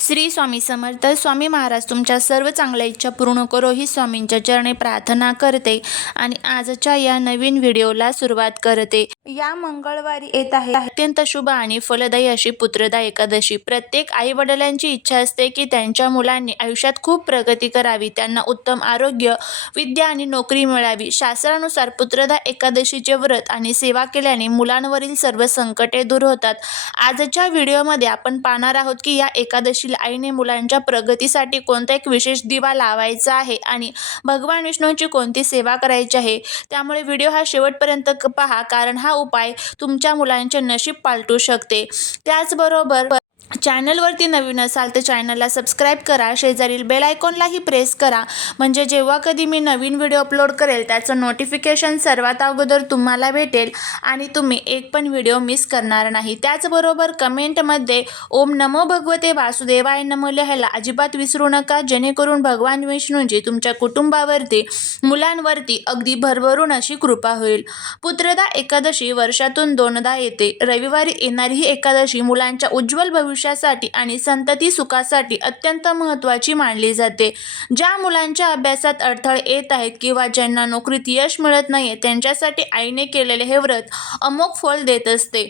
श्री स्वामी समर्थ स्वामी महाराज तुमच्या सर्व चांगल्या इच्छा पूर्ण करो ही स्वामींच्या चरणी प्रार्थना करते आणि आजच्या या नवीन व्हिडिओला सुरुवात करते. या मंगळवारी येत आहे. अत्यंत शुभ आणि फलदायी अशी पुत्रदा एकादशी. प्रत्येक आई वडिलांची इच्छा असते की त्यांच्या मुलांनी आयुष्यात खूप प्रगती करावी त्यांना उत्तम आरोग्य विद्या आणि नोकरी मिळावी. शास्त्रानुसार पुत्रदा एकादशीचे व्रत आणि सेवा केल्याने मुलांवरील सर्व संकटे दूर होतात. आजच्या व्हिडिओमध्ये आपण पाहणार आहोत की या एकादशीला आईने मुलांच्या प्रगतीसाठी कोणता एक विशेष दिवा लावायचा आहे आणि भगवान विष्णूंची कोणती सेवा करायची आहे त्यामुळे व्हिडिओ हा शेवटपर्यंत पहा. कारण हा उपाय तुमच्या मुलांचे नशीब पालटू शकते. त्याचबरोबर चॅनलवरती नवीन असाल तर चॅनलला सबस्क्राईब करा. शेजारील बेल आयकॉनलाही प्रेस करा. म्हणजे जेव्हा कधी मी नवीन व्हिडिओ अपलोड करेल त्याचं नोटिफिकेशन सर्वात अगोदर तुम्हाला भेटेल आणि तुम्ही एक पण व्हिडिओ मिस करणार नाही. त्याचबरोबर कमेंटमध्ये ओम नमो भगवते वासुदेवाय नमो लिहायला अजिबात विसरू नका. जेणेकरून भगवान विष्णूंची तुमच्या कुटुंबावरती मुलांवरती अगदी भरभरून अशी कृपा होईल. पुत्रदा एकादशी वर्षातून दोनदा येते. रविवारी येणारी ही एकादशी मुलांच्या उज्ज्वल भविष्य भविष्यासाठी आणि संतती सुखासाठी अत्यंत महत्त्वाची मानली जाते. ज्या मुलांच्या अभ्यासात अडथळे येत आहेत किंवा ज्यांना नोकरीत यश मिळत नाही त्यांच्यासाठी आईने केलेले हे व्रत अमोक फळ देत असते.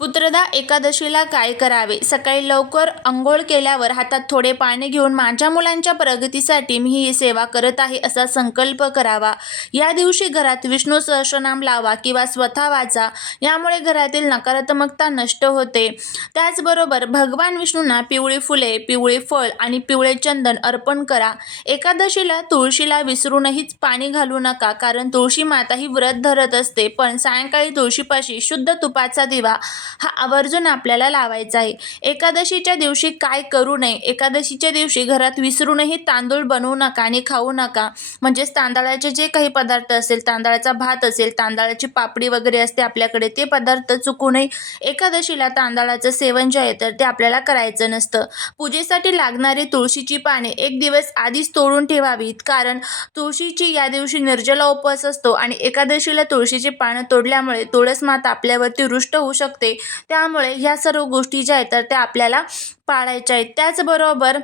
पुत्रदा एकादशीला काय करावे? सकाळी लवकर अंघोळ केल्यावर हातात थोडे पाणी घेऊन माझ्या मुलांच्या प्रगतीसाठी मी ही सेवा करत आहे असा संकल्प करावा. या दिवशी घरात विष्णू सहस्रनाम लावा किंवा स्वतः वाचा. यामुळे घरातील नकारात्मकता नष्ट होते. त्याचबरोबर भगवान विष्णूंना पिवळी फुले पिवळे फळ आणि पिवळे चंदन अर्पण करा. एकादशीला तुळशीला विसरूनहीच पाणी घालू नका कारण तुळशी माता ही व्रत धरत असते पण सायंकाळी तुळशीपाशी शुद्ध तुपाचा दिवा हा आवर्जून आपल्याला लावायचा आहे. एकादशीच्या दिवशी काय करू नये? एकादशीच्या दिवशी घरात विसरूनही तांदूळ बनवू नका आणि खाऊ नका. म्हणजेच तांदळाचे जे काही पदार्थ असेल तांदळाचा भात असेल तांदळाची पापडी वगैरे असते आपल्याकडे ते पदार्थ चुकू नये एकादशीला तांदळाचं सेवन जे आहे तर ते आपल्याला करायचं नसतं. पूजेसाठी लागणारी तुळशीची पाने एक दिवस आधीच तोडून ठेवावीत कारण तुळशीची या दिवशी निर्जला उपवास असतो आणि एकादशीला तुळशीची पानं तोडल्यामुळे तुळस माता आपल्यावरती रुष्ट होऊ शकते. त्यामुळे ह्या सर्व गोष्टी ज्या आहेत तर त्या आपल्याला पाळायच्या आहेत. त्याचबरोबर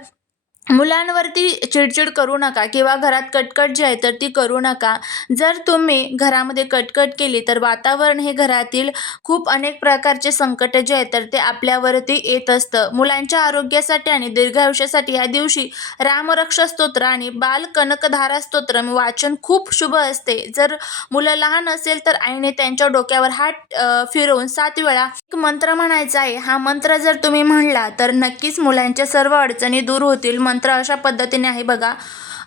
मुलांवरती चिडचिड करू नका किंवा घरात कटकट जी आहे तर ती करू नका. जर तुम्ही घरामध्ये कटकट केली तर वातावरण हे घरातील खूप अनेक प्रकारचे संकट जे आहेत तर ते आपल्यावरती येत असतं. मुलांच्या आरोग्यासाठी आणि दीर्घायुष्यासाठी ह्या दिवशी रामरक्ष स्तोत्र आणि बाल कनकधारा स्तोत्र वाचन खूप शुभ असते. जर मुलं लहान असेल तर आईने त्यांच्या डोक्यावर हात फिरवून सात वेळा एक मंत्र म्हणायचा आहे. हा मंत्र जर तुम्ही म्हणला तर नक्कीच मुलांच्या सर्व अडचणी दूर होतील. मंत्र अशा पद्धतीने आहे बघा.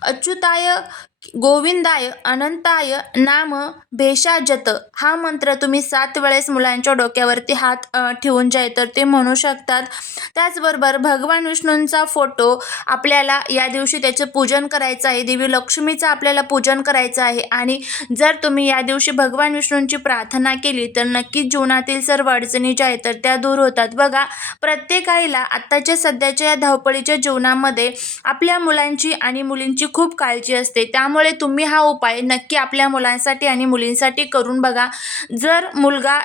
अच्युताय गोविंदाय अनंताय नाम भेषाजत. हा मंत्र तुम्ही सात वेळेस मुलांच्या डोक्यावरती हात ठेवून जे तर ते म्हणू शकतात. त्याचबरोबर भगवान विष्णूंचा फोटो आपल्याला या दिवशी त्याचं पूजन करायचं आहे. देवी लक्ष्मीचं आपल्याला पूजन करायचं आहे. आणि जर तुम्ही या दिवशी भगवान विष्णूंची प्रार्थना केली तर नक्कीच जीवनातील सर्व अडचणी ज्या आहेत तर त्या दूर होतात. बघा प्रत्येकाईला आत्ताच्या सध्याच्या या धावपळीच्या जीवनामध्ये आपल्या मुलांची आणि मुलींची खूप काळजी असते. त्या त्यामुळे तुम्ही हा उपाय नक्की आपल्या मुलांसाठी आणि मुलींसाठी करून बघा. जर मुलगा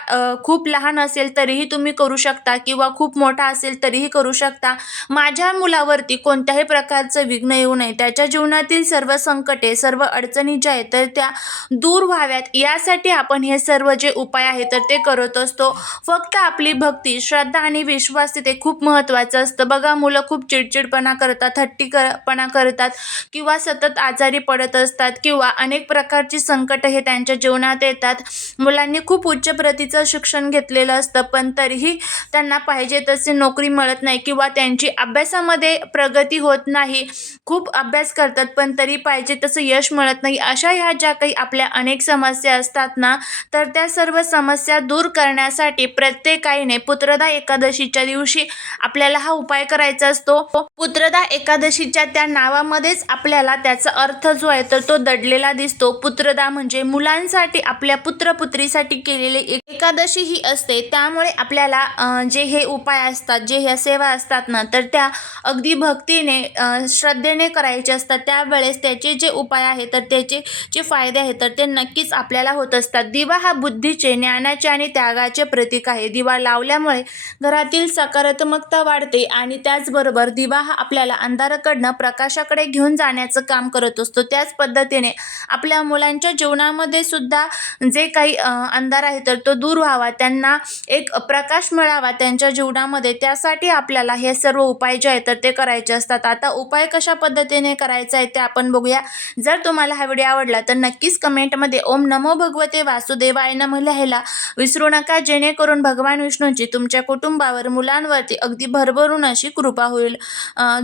खूप लहान असेल तरीही तुम्ही करू शकता किंवा खूप मोठा असेल तरीही करू शकता. माझ्या मुलावरती कोणत्याही प्रकारचं विघ्न येऊ नये. त्याच्या जीवनातील सर्व संकटे सर्व अडचणी ज्या आहेत तर त्या दूर व्हाव्यात. यासाठी आपण हे सर्व जे उपाय आहे तर ते करत असतो. फक्त आपली भक्ती श्रद्धा आणि विश्वास तिथे खूप महत्त्वाचं असतं. बघा मुलं खूप चिडचिडपणा करतात हट्टीपणा करतात किंवा सतत आजारी पडत असतात किंवा अनेक प्रकारची संकट हे त्यांच्या जीवनात येतात. मुलांनी खूप उच्च प्रतीचं शिक्षण घेतलेलं असतं पण तरीही त्यांना पाहिजे तसे नोकरी मिळत नाही किंवा त्यांची अभ्यासामध्ये प्रगती होत नाही. खूप अभ्यास करतात पण तरी पाहिजे तसं यश मिळत नाही. अशा ह्या ज्या काही आपल्या अनेक समस्या असतात ना तर त्या सर्व समस्या दूर करण्यासाठी प्रत्येकाईने पुत्रदा एकादशीच्या दिवशी आपल्याला हा उपाय करायचा असतो. पुत्रदा एकादशीच्या त्या नावामध्येच आपल्याला त्याचा अर्थ जो आहे तर तो दडलेला दिसतो. पुत्रदा म्हणजे मुलांसाठी आपल्या पुत्रपुत्रीसाठी केलेली एक एकादशी ही असते. त्यामुळे आपल्याला जे हे उपाय असतात जे ह्या सेवा असतात ना तर त्या अगदी भक्तीने श्रद्धेने करायचे असतात. त्यावेळेस त्याचे जे उपाय आहेत तर त्याचे जे फायदे आहेत तर ते नक्कीच आपल्याला होत असतात. दिवा हा बुद्धीचे ज्ञानाचे आणि त्यागाचे प्रतीक आहे. दिवा लावल्यामुळे घरातील सकारात्मकता वाढते आणि त्याचबरोबर दिवा हा आपल्याला अंधाराकडनं प्रकाशाकडे घेऊन जाण्याचं काम करत असतो. त्याच पद्धतीने. आपल्या मुलांच्या जीवनामध्ये सुद्धा जे काही अंधार आहे तर तो दूर व्हावा. त्यांना एक प्रकाश मिळावा त्यांच्या जीवनामध्ये. त्यासाठी आपल्याला हे सर्व उपाय जे आहेत तर ते करायचे असतात. आता उपाय कशा पद्धतीने करायचा आहे ते आपण बघूया. जर तुम्हाला हा व्हिडिओ आवडला तर नक्कीच कमेंटमध्ये ओम नमो भगवते वासुदेवाय नमः लिहायला विसरू नका. जेणेकरून भगवान विष्णूंची तुमच्या कुटुंबावर मुलांवरती अगदी भरभरून अशी कृपा होईल.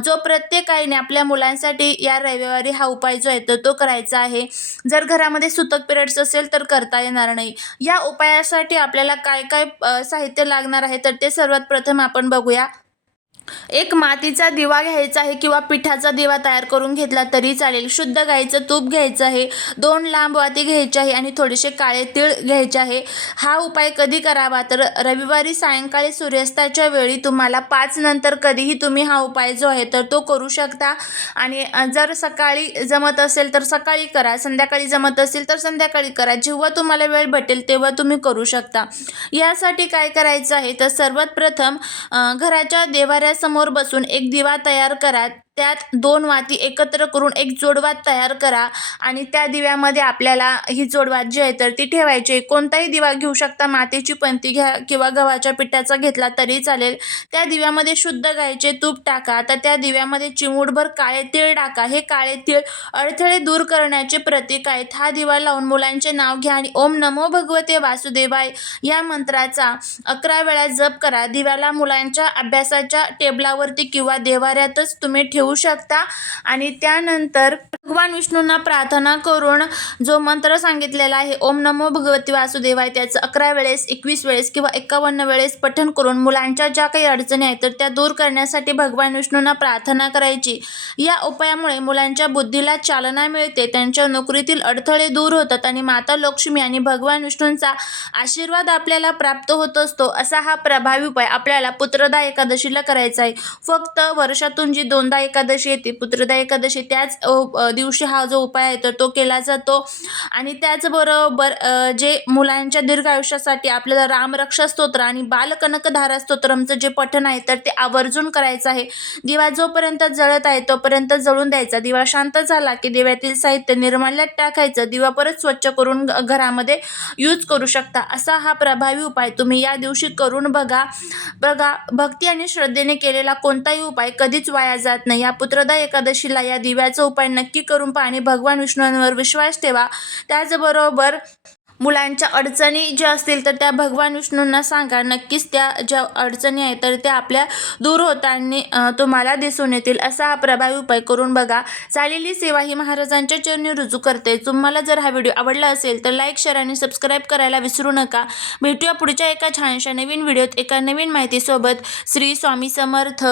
जो प्रत्येकाने आपल्या मुलांसाठी या रविवारी हा उपाय जो आहे तर तो करायचा आहे. जर घरामध्ये सुतक पिरियड्स असेल तर करता येणार नाही. या उपायासाठी आपल्याला काय काय साहित्य लागणार आहे तर ते सर्वात प्रथम आपण बघूया. एक मातीचा दिवा घ्यायचा आहे किंवा पिठाचा दिवा तयार करून घेतला तरी चालेल. शुद्ध गाईचं तूप घ्यायचं आहे दोन लांब वाती घ्यायची आहे आणि थोडेसे काळे तीळ घ्यायचे आहे. हा उपाय कधी करावा? तर रविवारी सायंकाळी सूर्यास्ताच्या वेळी तुम्हाला पाच नंतर कधीही तुम्ही हा उपाय जो आहे तर तो करू शकता. आणि जर सकाळी जमत असेल तर सकाळी करा. संध्याकाळी जमत असेल तर संध्याकाळी करा. जेव्हा तुम्हाला वेळ भेटेल तेव्हा तुम्ही करू शकता. यासाठी काय करायचं आहे? तर सर्वात प्रथम घराच्या देवाऱ्या समोर बसून एक दिवा तयार करा त्यात दोन वाती एकत्र करून एक जोडवात तयार करा आणि त्या दिव्यामध्ये आपल्याला ही जोडवात जी आहे तर ती ठेवायची. आहे. कोणताही दिवा घेऊ शकता मातेची पंती घ्या किंवा गव्हाच्या पिठाचा घेतला तरी चालेल. त्या दिव्यामध्ये शुद्ध गाईचे तूप टाका. तर त्या दिव्यामध्ये चिमूटभर काळे तीळ टाका. हे काळे तीळ अडथळे दूर करण्याचे प्रतीक आहेत. हा दिवा लावून मुलांचे नाव घ्या आणि ओम नमो भगवते वासुदेवाय या मंत्राचा अकरा वेळा जप करा. दिव्याला मुलांच्या अभ्यासाच्या टेबलावरती किंवा देवाऱ्यातच तुम्ही ठेवू शकता. आणि त्यानंतर भगवान विष्णूंना प्रार्थना करून जो मंत्र सांगितलेला आहे ओम नमो भगवती वासुदेवाय त्याचं अकरा वेळेस एकवीस वेळेस किंवा एकावन्न वेळेस पठण करून मुलांच्या ज्या काही अडचणी आहेत तर त्या दूर करण्यासाठी भगवान विष्णूंना प्रार्थना करायची. या उपायामुळे मुलांच्या बुद्धीला चालना मिळते त्यांच्या नोकरीतील अडथळे दूर होतात आणि माता लक्ष्मी आणि भगवान विष्णूंचा आशीर्वाद आपल्याला प्राप्त होत असतो. असा हा प्रभावी उपाय आपल्याला पुत्रदा एकादशीला करायचा आहे. फक्त वर्षातून जी दोनदा एकादशी येते पुत्रदा एकादशी त्याच दिवशी हा जो उपाय आहे तर तो केला जातो. आणि त्याचबरोबर जे मुलांच्या दीर्घ आयुष्यासाठी आपल्याला रामरक्षा स्तोत्र आणि बालकनकधारा स्तोत्रमचं जे पठण आहे तर ते आवर्जून करायचं आहे. दिवा जोपर्यंत जळत आहे तोपर्यंत जळून द्यायचा. दिवा शांत झाला की दिव्यातील साहित्य निर्माल्यात टाकायचं. दिवा परत स्वच्छ करून घरामध्ये यूज करू शकता. असा हा प्रभावी उपाय तुम्ही या दिवशी करून बघा. बघा भक्ती आणि श्रद्धेने केलेला कोणताही उपाय कधीच वाया जात नाही. या पुत्रदा एकादशीला या दिव्याचा उपाय नक्की करून पहा आणि भगवान विष्णूंवर विश्वास ठेवा. त्याचबरोबर मुलांच्या अडचणी ज्या असतील तर त्या भगवान विष्णूंना सांगा. नक्कीच त्या ज्या अडचणी आहेत तर त्या आपल्या दूर होताना तुम्हाला दिसून येतील. असा हा प्रभावी उपाय करून बघा. चालेली सेवा ही महाराजांच्या चरणी रुजू करते. तुम्हाला जर हा व्हिडिओ आवडला असेल तर लाईक शेअर आणि सबस्क्राईब करायला विसरू नका. भेटूया पुढच्या एका छानशा नवीन व्हिडिओत एका नवीन माहितीसोबत. श्री स्वामी समर्थ.